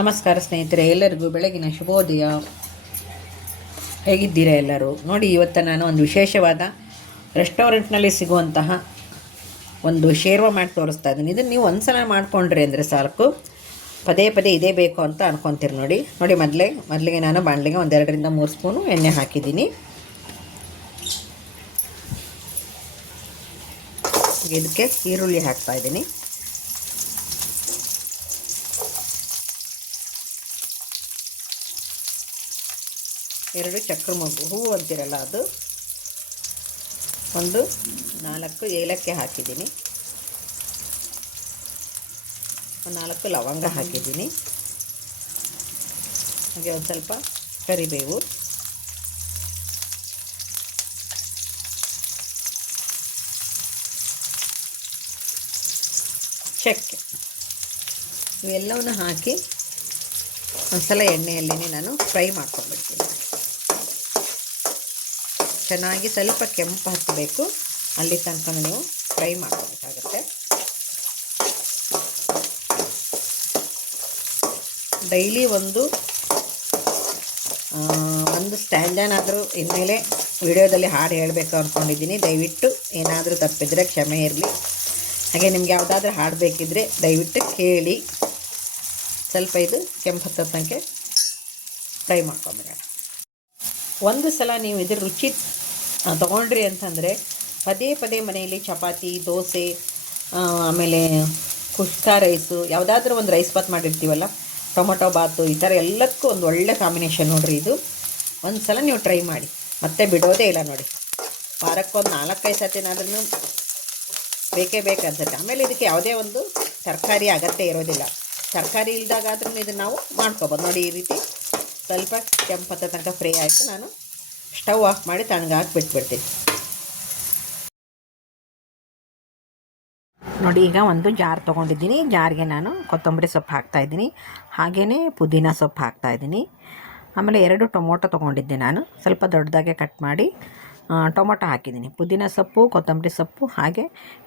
ನಮಸ್ಕಾರ ಸ್ನೇಹಿತರೆ, ಎಲ್ಲರಿಗೂ ಬೆಳಗಿನ ಶುಭೋದಯ. ಹೇಗಿದ್ದೀರಾ ಎಲ್ಲರೂ? ನೋಡಿ, ಇವತ್ತು ನಾನು ಒಂದು ವಿಶೇಷವಾದ ರೆಸ್ಟೋರೆಂಟ್ನಲ್ಲಿ ಸಿಗುವಂತಹ ಒಂದು ಶೇರ್ವ ಮಾಡಿ ತೋರಿಸ್ತಾ ಇದ್ದೀನಿ. ಇದನ್ನು ನೀವು ಒಂದು ಸಲ ಮಾಡಿಕೊಂಡ್ರಿ ಅಂದರೆ ಸಾಕು. ಪದೇ ಪದೇ ಇದೇ ಬೇಕು ಅಂತ ಅನ್ಕೊತೀರಿ ನೋಡಿ. ನೋಡಿ, ಮೊದಲೇ, ಮೊದಲಿಗೆ ನಾನು ಬಾಣಲಿಗೆ ಒಂದೆರಡರಿಂದ ಮೂರು ಸ್ಪೂನು ಎಣ್ಣೆ ಹಾಕಿದ್ದೀನಿ. ಇದಕ್ಕೆ ಈರುಳ್ಳಿ ಹಾಕ್ತಾ ಇದ್ದೀನಿ. ಎರಡು ಚಕ್ರ ಮಗು ಹೂವು ಅಂತಿರಲ್ಲ ಅದು. ಒಂದು, ನಾಲ್ಕು ಏಲಕ್ಕಿ ಹಾಕಿದ್ದೀನಿ. ನಾಲ್ಕು ಲವಂಗ ಹಾಕಿದ್ದೀನಿ. ಹಾಗೆ ಒಂದು ಸ್ವಲ್ಪ ಕರಿಬೇವು. ಚಕ್ಕೆ ಇವೆಲ್ಲವನ್ನು ಹಾಕಿ ಒಂದ್ಸಲ ಎಣ್ಣೆಯಲ್ಲಿ ನಾನು ಫ್ರೈ ಮಾಡ್ಕೊಂಡ್ಬಿಡ್ತೀನಿ. ಚೆನ್ನಾಗಿ ಸ್ವಲ್ಪ ಕೆಂಪು ಹತ್ತಬೇಕು ಅಲ್ಲಿ ತನಕ ನೀವು ಫ್ರೈ ಮಾಡ್ಕೋಬೇಕಾಗತ್ತೆ. ಡೈಲಿ ಒಂದು ಒಂದು ಸ್ಟ್ಯಾಂಡನ್ ಆದರೂ ಇನ್ಮೇಲೆ ವಿಡಿಯೋದಲ್ಲಿ ಹಾಡು ಹೇಳಬೇಕು ಅಂದ್ಕೊಂಡಿದ್ದೀನಿ ದಯವಿಟ್ಟು ಏನಾದರೂ ತಪ್ಪಿದರೆ ಕ್ಷಮೆ ಇರಲಿ. ಹಾಗೆ ನಿಮ್ಗೆ ಯಾವುದಾದ್ರೂ ಹಾಡು ಬೇಕಿದ್ದರೆ ದಯವಿಟ್ಟು ಕೇಳಿ. ಸ್ವಲ್ಪ ಇದು ಕೆಂಪು ತನಕ ಫ್ರೈ ಮಾಡ್ಕೊಂಬಿಡೋಣ ಒಂದು ಸಲ ನೀವು ಇದ್ರ ರುಚಿ ತಗೊಂಡ್ರಿ ಅಂತಂದರೆ ಪದೇ ಪದೇ ಮನೆಯಲ್ಲಿ ಚಪಾತಿ, ದೋಸೆ ಆಮೇಲೆ ಕುಷ್ಕಾ ರೈಸು, ಯಾವುದಾದ್ರೂ ಒಂದು ರೈಸ್ ಬಾತ್ ಮಾಡಿರ್ತೀವಲ್ಲ, ಟೊಮೊಟೊ ಬಾತು ಈ ಥರ ಎಲ್ಲದಕ್ಕೂ ಒಂದು ಒಳ್ಳೆ ಕಾಂಬಿನೇಷನ್ ನೋಡಿರಿ ಇದು. ಒಂದು ಸಲ ನೀವು ಟ್ರೈ ಮಾಡಿ. ಮತ್ತೆ ಬಿಡೋದೇ ಇಲ್ಲ ನೋಡಿ. ವಾರಕ್ಕೊಂದು ನಾಲ್ಕೈದು ಸತಿನಾದ್ರೂ ಬೇಕೇ ಬೇಕು ಅನ್ಸುತ್ತೆ. ಆಮೇಲೆ ಇದಕ್ಕೆ ಯಾವುದೇ ಒಂದು ತರಕಾರಿ ಅಗತ್ಯ ಇರೋದಿಲ್ಲ. ತರಕಾರಿ ಇಲ್ದಾಗಾದ್ರೂ ಇದನ್ನು ನಾವು ಮಾಡ್ಕೊಬೋದು. ನೋಡಿ ಈ ರೀತಿ ಸ್ವಲ್ಪ ಕೆಂಪತ್ತ ತನಕ ಫ್ರೈ ಆಯಿತು. ನಾನು ಸ್ಟವ್ ಆಫ್ ಮಾಡಿ ತಣ್ಣಗೆ ಬಿಟ್ಬಿಡ್ತೀನಿ. ನೋಡಿ, ಈಗ ಒಂದು ಜಾರ್ ತೊಗೊಂಡಿದ್ದೀನಿ. ಜಾರ್ಗೆ ನಾನು ಕೊತ್ತಂಬರಿ ಸೊಪ್ಪು ಹಾಕ್ತಾಯಿದ್ದೀನಿ ಹಾಗೆಯೇ ಪುದೀನ ಸೊಪ್ಪು ಹಾಕ್ತಾಯಿದ್ದೀನಿ ಆಮೇಲೆ ಎರಡು ಟೊಮೊಟೊ ತೊಗೊಂಡಿದ್ದೆ ನಾನು. ಸ್ವಲ್ಪ ದೊಡ್ಡದಾಗೆ ಕಟ್ ಮಾಡಿ ಟೊಮೊಟೊ ಹಾಕಿದ್ದೀನಿ. ಪುದೀನ ಸೊಪ್ಪು, ಕೊತ್ತಂಬರಿ ಸೊಪ್ಪು, ಹಾಗೆ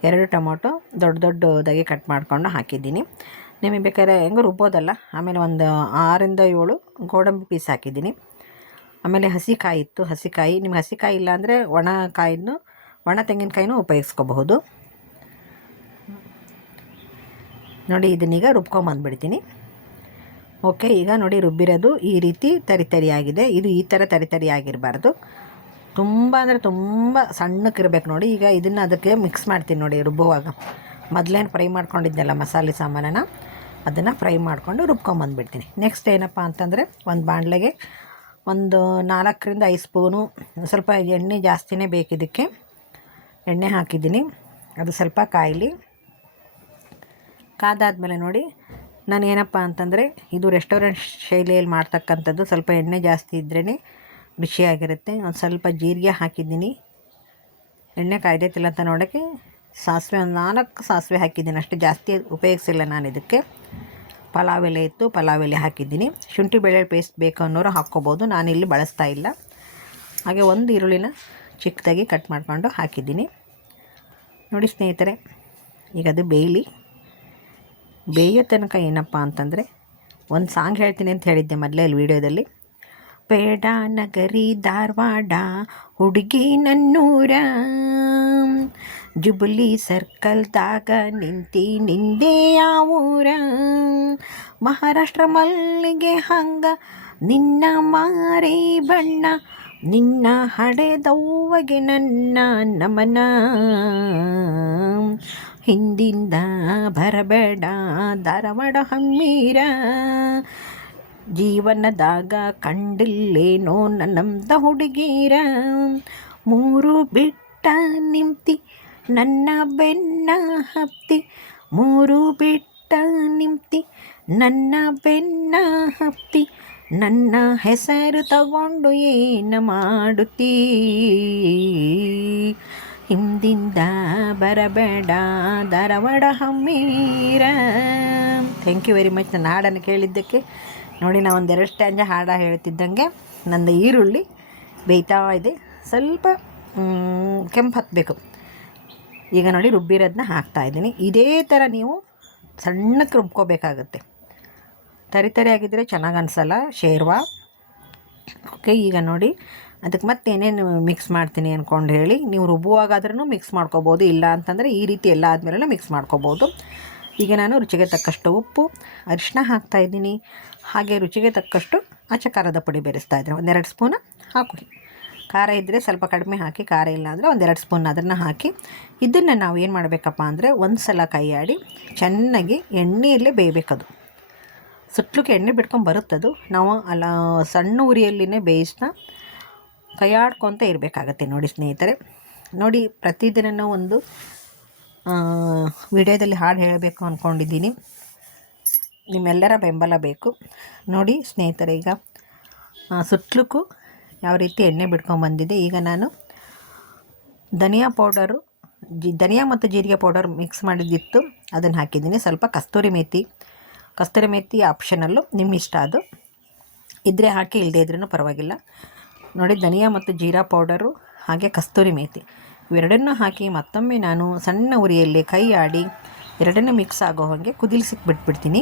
ಎರಡು ಟೊಮೊಟೊ ದೊಡ್ಡ ದೊಡ್ಡದಾಗಿ ಕಟ್ ಮಾಡಿಕೊಂಡು ಹಾಕಿದ್ದೀನಿ. ನಿಮಗೆ ಬೇಕಾದ್ರೆ ಹೆಂಗೆ ರುಬ್ಬೋದಲ್ಲ. ಆಮೇಲೆ ಒಂದು ಆರಿಂದ ಏಳು ಗೋಡಂಬಿ ಪೀಸ್ ಹಾಕಿದ್ದೀನಿ. ಆಮೇಲೆ ಹಸಿಕಾಯಿ ಇತ್ತು. ಹಸಿಕಾಯಿ, ನಿಮ್ಗೆ ಹಸಿಕಾಯಿ ಇಲ್ಲ ಅಂದರೆ ಒಣ ಕಾಯಿನೂ ಒಣ ತೆಂಗಿನಕಾಯಿನೂ ಉಪಯೋಗಿಸ್ಕೋಬಹುದು. ನೋಡಿ ಇದನ್ನೀಗ ರುಬ್ಕೊಂಬಂದ್ಬಿಡ್ತೀನಿ ಓಕೆ, ಈಗ ನೋಡಿ ರುಬ್ಬಿರೋದು ಈ ರೀತಿ ತರಿ ತರಿಯಾಗಿದೆ ಇದು ಈ ಥರ ತರಿ ತರಿ ಆಗಿರಬಾರ್ದು. ತುಂಬ ಅಂದರೆ ತುಂಬ ಸಣ್ಣಕ್ಕಿರ್ಬೇಕು ನೋಡಿ. ಈಗ ಇದನ್ನು ಅದಕ್ಕೆ ಮಿಕ್ಸ್ ಮಾಡ್ತೀನಿ ನೋಡಿ ರುಬ್ಬುವಾಗ. ಮೊದಲೇನು ಫ್ರೈ ಮಾಡ್ಕೊಂಡಿದ್ದೆಲ್ಲ ಮಸಾಲೆ ಸಾಮಾನನ್ನು ಅದನ್ನು ಫ್ರೈ ಮಾಡಿಕೊಂಡು ರುಬ್ಕೊಂಬಂದ್ಬಿಡ್ತೀನಿ ನೆಕ್ಸ್ಟ್ ಏನಪ್ಪ ಅಂತಂದರೆ ಒಂದು ಬಾಣಲೆಗೆ ಒಂದು ನಾಲ್ಕರಿಂದ ಐದು ಸ್ಪೂನು ಸ್ವಲ್ಪ ಎಣ್ಣೆ ಜಾಸ್ತಿನೇ ಬೇಕಿದ್ದಕ್ಕೆ ಎಣ್ಣೆ ಹಾಕಿದ್ದೀನಿ. ಅದು ಸ್ವಲ್ಪ ಕಾಯಲಿ. ಕಾದಾದಮೇಲೆ ನೋಡಿ, ನಾನು ಏನಪ್ಪ ಅಂತಂದರೆ ಇದು ರೆಸ್ಟೋರೆಂಟ್ ಶೈಲಿಯಲ್ಲಿ ಮಾಡ್ತಕ್ಕಂಥದ್ದು ಸ್ವಲ್ಪ ಎಣ್ಣೆ ಜಾಸ್ತಿ ಇದ್ರೇ ರುಚಿಯಾಗಿರುತ್ತೆ. ಒಂದು ಸ್ವಲ್ಪ ಜೀರಿಗೆ ಹಾಕಿದ್ದೀನಿ. ಎಣ್ಣೆ ಕಾಯ್ದೈತಿಲ್ಲ ಅಂತ ನೋಡೋಕ್ಕೆ ಸಾಸಿವೆ ಒಂದು ನಾಲ್ಕು ಸಾಸಿವೆ ಹಾಕಿದ್ದೀನಿ. ಅಷ್ಟು ಜಾಸ್ತಿ ಉಪಯೋಗಿಸಿಲ್ಲ ನಾನು ಇದಕ್ಕೆ. ಪಲಾವ್ ಎಲೆ ಇತ್ತು, ಪಲಾವ್ ಎಲೆ ಹಾಕಿದ್ದೀನಿ. ಶುಂಠಿ ಬೆಳ್ಳುಳ್ಳಿ ಪೇಸ್ಟ್ ಬೇಕು ಅನ್ನೋರು ಹಾಕ್ಕೋಬೋದು. ನಾನಿಲ್ಲಿ ಬಳಸ್ತಾ ಇಲ್ಲ. ಹಾಗೆ ಒಂದು ಈರುಳ್ಳಿನ ಚಿಕ್ಕದಾಗಿ ಕಟ್ ಮಾಡಿಕೊಂಡು ಹಾಕಿದ್ದೀನಿ. ನೋಡಿ ಸ್ನೇಹಿತರೆ, ಈಗ ಅದು ಬೇಯಲಿ. ಬೇಯೋ ತನಕ ಏನಪ್ಪ ಅಂತಂದರೆ, ಒಂದು ಸಾಂಗ್ ಹೇಳ್ತೀನಿ ಅಂತ ಹೇಳಿದ್ದೆ ಮೊದಲೇ ಅಲ್ಲಿ ವೀಡಿಯೋದಲ್ಲಿ ಪೇಡ, ನಗರಿ, ಧಾರವಾಡ, ಹುಡುಗಿ ನನ್ನೂರ. ಜುಬ್ಲಿ ಸರ್ಕಲ್ದಾಗ ನಿಂತಿ ನಿಂದೆ ಯಾವೂರ ಮಹಾರಾಷ್ಟ್ರ ಮಲ್ಲಿಗೆ ಹಂಗ ನಿನ್ನ ಮಾರಿ ಬಣ್ಣ, ನಿನ್ನ ಹಡೆದವ್ವಗೆ ನನ್ನ ನಮನ. ಹಿಂದಿಂದ ಬರಬೇಡ, ಧಾರವಾಡ ಹಮ್ಮೀರ ಜೀವನದಾಗ ಕಂಡಿಲ್ಲೇನೋ ನನ್ನಂದ ಹುಡುಗೀರ. ಮೂರು ಬಿಟ್ಟ ನಿಂತಿ ನನ್ನ ಬೆನ್ನ ಹತ್ತಿ, ಮೂರು ಬಿಟ್ಟ ನಿಂತಿ ನನ್ನ ಬೆನ್ನ ಹತ್ತಿ, ನನ್ನ ಹೆಸರು ತಗೊಂಡು ಏನು ಮಾಡುತ್ತೀ? ಹಿಂದಿಂದ ಬರಬೇಡ Dharwad ಹಮ್ಮೀರ. Thank you very much ನನ್ನ ಹಾಡನ್ನು ಕೇಳಿದ್ದಕ್ಕೆ ನೋಡಿ ನಾನು ಎರಡು ಸ್ಟ್ಯಾಂಜ ಹಾಡ ಹೇಳ್ತಿದ್ದಂಗೆ ನಂದು ಈರುಳ್ಳಿ ಬೇಯ್ತಾ ಇದೆ. ಸ್ವಲ್ಪ ಕೆಂಪು ಹತ್ತಬೇಕು ಈಗ ನೋಡಿ ರುಬ್ಬಿರೋದನ್ನ ಹಾಕ್ತಾಯಿದ್ದೀನಿ ಇದೇ ಥರ ನೀವು ಸಣ್ಣಕ್ಕೆ ರುಬ್ಕೋಬೇಕಾಗತ್ತೆ. ತರಿ ತರಿ ಆಗಿದ್ದರೆ ಚೆನ್ನಾಗಿ ಅನಿಸಲ್ಲ, ಶೇರ್ವಾ. ಓಕೆ ಈಗ ನೋಡಿ ಅದಕ್ಕೆ ಮತ್ತೆ ಏನೇನು ಮಿಕ್ಸ್ ಮಾಡ್ತೀನಿ ಅಂದ್ಕೊಂಡು ಹೇಳಿ. ನೀವು ರುಬ್ಬುವಾಗಾದ್ರೂ ಮಿಕ್ಸ್ ಮಾಡ್ಕೋಬೋದು ಇಲ್ಲ ಅಂತಂದರೆ ಈ ರೀತಿ ಎಲ್ಲ ಆದಮೇಲೆ ಮಿಕ್ಸ್ ಮಾಡ್ಕೋಬೋದು. ಈಗ ನಾನು ರುಚಿಗೆ ತಕ್ಕಷ್ಟು ಉಪ್ಪು ಅರಿಶಿನ ಹಾಕ್ತಾಯಿದ್ದೀನಿ ಹಾಗೆ ರುಚಿಗೆ ತಕ್ಕಷ್ಟು ಆಚೆ ಖಾರದ ಪುಡಿ ಬೆರೆಸ್ತಾ ಇದ್ದೀನಿ. ಒಂದೆರಡು ಸ್ಪೂನ್ ಹಾಕಿ ಖಾರ ಇದ್ದರೆ ಸ್ವಲ್ಪ ಕಡಿಮೆ ಹಾಕಿ, ಖಾರ ಇಲ್ಲ ಅಂದರೆ ಒಂದೆರಡು ಸ್ಪೂನ್ ಅದನ್ನು ಹಾಕಿ, ಇದನ್ನು ನಾವು ಏನು ಮಾಡಬೇಕಪ್ಪ ಅಂದರೆ ಒಂದು ಸಲ ಕೈ ಆಡಿ ಚೆನ್ನಾಗಿ ಎಣ್ಣೆಯಲ್ಲೇ ಬೇಯಬೇಕದು. ಸುಟ್ಲಕ್ಕೆ ಎಣ್ಣೆ ಬಿಟ್ಕೊಂಡು ಬರುತ್ತದು. ನಾವು ಅಲ್ಲ ಸಣ್ಣ ಉರಿಯಲ್ಲಿನೇ ಬೇಯಿಸ್ತಾ ಕೈಯಾಡ್ಕೊತ ಇರಬೇಕಾಗತ್ತೆ ನೋಡಿ ಸ್ನೇಹಿತರೆ. ನೋಡಿ ಪ್ರತಿದಿನ ಒಂದು ವಿಡಿಯೋದಲ್ಲಿ ಹಾಡು ಹೇಳಬೇಕು ಅಂದ್ಕೊಂಡಿದ್ದೀನಿ ನಿಮ್ಮೆಲ್ಲರ ಬೆಂಬಲ ಬೇಕು. ನೋಡಿ ಸ್ನೇಹಿತರೆ, ಈಗ ಸುತ್ತಲಕ್ಕೂ ಯಾವ ರೀತಿ ಎಣ್ಣೆ ಬಿಟ್ಕೊಂಬಂದಿದೆ ಈಗ ನಾನು ಧನಿಯಾ ಪೌಡರು ಜಿ, ಧನಿಯಾ ಮತ್ತು ಜೀರಿಗೆ ಪೌಡರ್ ಮಿಕ್ಸ್ ಮಾಡಿದ್ದಿತ್ತು. ಅದನ್ನು ಹಾಕಿದ್ದೀನಿ. ಸ್ವಲ್ಪ ಕಸ್ತೂರಿ ಮೇಥಿ ಕಸ್ತೂರಿ ಮೇತಿ ಆಪ್ಷನಲ್ಲು ನಿಮ್ಮ ಇಷ್ಟ ಅದು. ಇದ್ದರೆ ಹಾಕಿ ಇಲ್ಲದೇ ಇದ್ರೂ ಪರವಾಗಿಲ್ಲ. ನೋಡಿ, ಧನಿಯಾ ಮತ್ತು ಜೀರಾ ಪೌಡರು ಹಾಗೆ ಕಸ್ತೂರಿ ಮೇಥಿ ಇವೆರಡನ್ನೂ ಹಾಕಿ ಮತ್ತೊಮ್ಮೆ ನಾನು ಸಣ್ಣ ಉರಿಯಲ್ಲಿ ಕೈ ಆಡಿ ಎರಡನ್ನೂ ಮಿಕ್ಸ್ ಆಗೋ ಹಾಗೆ ಕುದಿಲ್ಸಿಕ್ ಬಿಟ್ಬಿಡ್ತೀನಿ.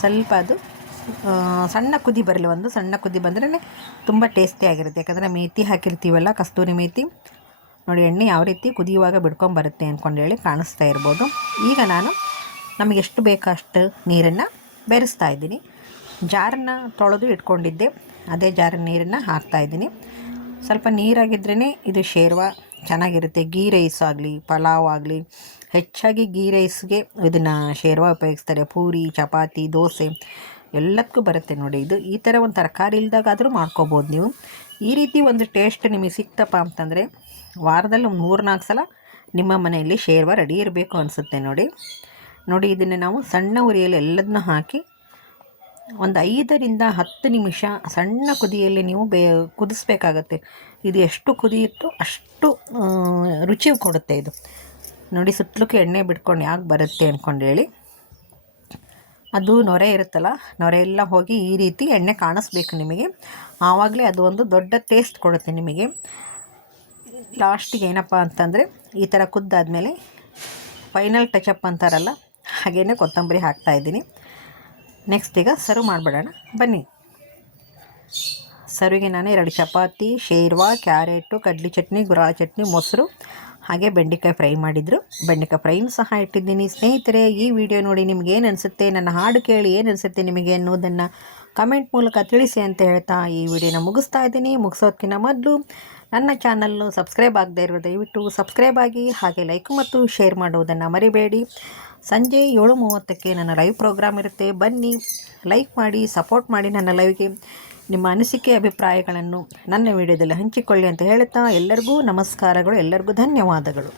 ಸ್ವಲ್ಪ ಅದು ಸಣ್ಣ ಕುದಿ ಬರಲಿ, ಒಂದು ಸಣ್ಣ ಕುದಿ ಬಂದ್ರೇ ತುಂಬ ಟೇಸ್ಟಿಯಾಗಿರುತ್ತೆ ಯಾಕಂದರೆ ಮೇತಿ ಹಾಕಿರ್ತೀವಲ್ಲ, ಕಸ್ತೂರಿ ಮೇತಿ. ನೋಡಿ, ಎಣ್ಣೆ ಯಾವ ರೀತಿ ಕುದಿಯುವಾಗ ಬಿಡ್ಕೊಂಬರುತ್ತೆ ಅಂದ್ಕೊಂಡು ಹೇಳಿ ಕಾಣಿಸ್ತಾ ಇರ್ಬೋದು. ಈಗ ನಾನು ನಮಗೆ ಎಷ್ಟು ಬೇಕೋ ಅಷ್ಟು ನೀರನ್ನು ಬೆರೆಸ್ತಾ ಇದ್ದೀನಿ. ಜಾರನ್ನ ತೊಳೆದು ಇಟ್ಕೊಂಡಿದ್ದೆ. ಅದೇ ಜಾರ ನೀರನ್ನು ಹಾಕ್ತಾಯಿದ್ದೀನಿ ಸ್ವಲ್ಪ ನೀರಾಗಿದ್ರೇ ಇದು ಶೇರ್ವ ಚೆನ್ನಾಗಿರುತ್ತೆ. ಗೀ ರೈಸ್ ಆಗಲಿ, ಪಲಾವ್ ಆಗಲಿ, ಹೆಚ್ಚಾಗಿ ಗೀ ರೈಸ್ಗೆ ಇದನ್ನು ಶೇರ್ವ ಉಪಯೋಗಿಸ್ತಾರೆ. ಪೂರಿ, ಚಪಾತಿ, ದೋಸೆ ಎಲ್ಲದಕ್ಕೂ ಬರುತ್ತೆ ನೋಡಿ. ಇದು ಈ ಥರ ಒಂದು ತರಕಾರಿ ಇಲ್ದಾಗಾದರೂ ಮಾಡ್ಕೋಬೋದು ನೀವು. ಈ ರೀತಿ ಒಂದು ಟೇಸ್ಟ್ ನಿಮಗೆ ಸಿಕ್ತಪ್ಪ ಅಂತಂದರೆ ವಾರದಲ್ಲಿ ಒಂದು ಮೂರು ನಾಲ್ಕು ಸಲ ನಿಮ್ಮ ಮನೆಯಲ್ಲಿ ಶೇರ್ವ ರೆಡಿ ಇರಬೇಕು ಅನಿಸುತ್ತೆ ನೋಡಿ. ನೋಡಿ, ಇದನ್ನು ನಾವು ಸಣ್ಣ ಉರಿಯಲ್ಲಿ ಎಲ್ಲದನ್ನೂ ಹಾಕಿ ಒಂದು ಐದರಿಂದ ಹತ್ತು ನಿಮಿಷ ಸಣ್ಣ ಕುದಿಯಲ್ಲಿ ನೀವು ಬೇ, ಕುದಿಸ್ಬೇಕಾಗತ್ತೆ. ಇದು ಎಷ್ಟು ಕುದಿಯುತ್ತೋ ಅಷ್ಟು ರುಚಿ ಕೊಡುತ್ತೆ ಇದು. ನೋಡಿ, ಸುತ್ತಲೂ ಎಣ್ಣೆ ಬಿಟ್ಕೊಂಡು ಯಾಕೆ ಬರುತ್ತೆ ಅಂದ್ಕೊಂಡು ಹೇಳಿ. ಅದು ನೊರೆ ಇರುತ್ತಲ್ಲ, ನೊರೆ ಎಲ್ಲ ಹೋಗಿ ಈ ರೀತಿ ಎಣ್ಣೆ ಕಾಣಿಸ್ಬೇಕು ನಿಮಗೆ. ಆವಾಗಲೇ ಅದು ಒಂದು ದೊಡ್ಡ ಟೇಸ್ಟ್ ಕೊಡುತ್ತೆ ನಿಮಗೆ. ಲಾಸ್ಟಿಗೆ ಏನಪ್ಪ ಅಂತಂದರೆ, ಈ ಥರ ಕುದ್ದಾದಮೇಲೆ ಫೈನಲ್ ಟಚಪ್ ಅಂತಾರಲ್ಲ ಹಾಗೇ ಕೊತ್ತಂಬರಿ ಹಾಕ್ತಾಯಿದ್ದೀನಿ ನೆಕ್ಸ್ಟ್ ಈಗ ಸರ್ವ್ ಮಾಡಿಬಿಡೋಣ. ಬನ್ನಿ. ಸರ್ವಿಗೆ ನಾನು ಎರಡು ಚಪಾತಿ, ಶೇರ್ವಾ, ಕ್ಯಾರೆಟು, ಕಡ್ಲಿ ಚಟ್ನಿ ಗುರಾ ಚಟ್ನಿ, ಮೊಸರು, ಹಾಗೆ ಬೆಂಡೆಕಾಯಿ ಫ್ರೈ ಮಾಡಿದರು. ಬೆಂಡೆಕಾಯಿ ಫ್ರೈನೂ ಸಹ ಇಟ್ಟಿದ್ದೀನಿ. ಸ್ನೇಹಿತರೆ, ಈ ವಿಡಿಯೋ ನೋಡಿ ನಿಮ್ಗೆ ಏನು ಅನಿಸುತ್ತೆ, ನನ್ನ ಹಾಡು ಕೇಳಿ ಏನು ಅನಿಸುತ್ತೆ ನಿಮಗೆ ಅನ್ನೋದನ್ನು ಕಮೆಂಟ್ ಮೂಲಕ ತಿಳಿಸಿ ಅಂತ ಹೇಳ್ತಾ ಈ ವಿಡಿಯೋನ ಮುಗಿಸ್ತಾ ಇದ್ದೀನಿ. ಮುಗಿಸೋದಕ್ಕಿಂತ ಮೊದಲು ನನ್ನ ಚಾನಲ್ಲು ಸಬ್ಸ್ಕ್ರೈಬ್ ಆಗದೆ ಇರೋ ದಯವಿಟ್ಟು ಸಬ್ಸ್ಕ್ರೈಬ್ ಆಗಿ ಹಾಗೆ ಲೈಕ್ ಮತ್ತು ಶೇರ್ ಮಾಡುವುದನ್ನು ಮರಿಬೇಡಿ. ಸಂಜೆ ಏಳು ಮೂವತ್ತಕ್ಕೆ ನನ್ನ ಲೈವ್ ಪ್ರೋಗ್ರಾಮ್ ಇರುತ್ತೆ. ಬನ್ನಿ, ಲೈಕ್ ಮಾಡಿ, ಸಪೋರ್ಟ್ ಮಾಡಿ ನನ್ನ ಲೈವ್ಗೆ. ನಿಮ್ಮ ಅನಿಸಿಕೆ, ಅಭಿಪ್ರಾಯಗಳನ್ನು ನನ್ನ ವಿಡಿಯೋದಲ್ಲಿ ಹಂಚಿಕೊಳ್ಳಿ ಅಂತ ಹೇಳುತ್ತಾ ಎಲ್ಲರಿಗೂ ನಮಸ್ಕಾರಗಳು, ಎಲ್ಲರಿಗೂ ಧನ್ಯವಾದಗಳು.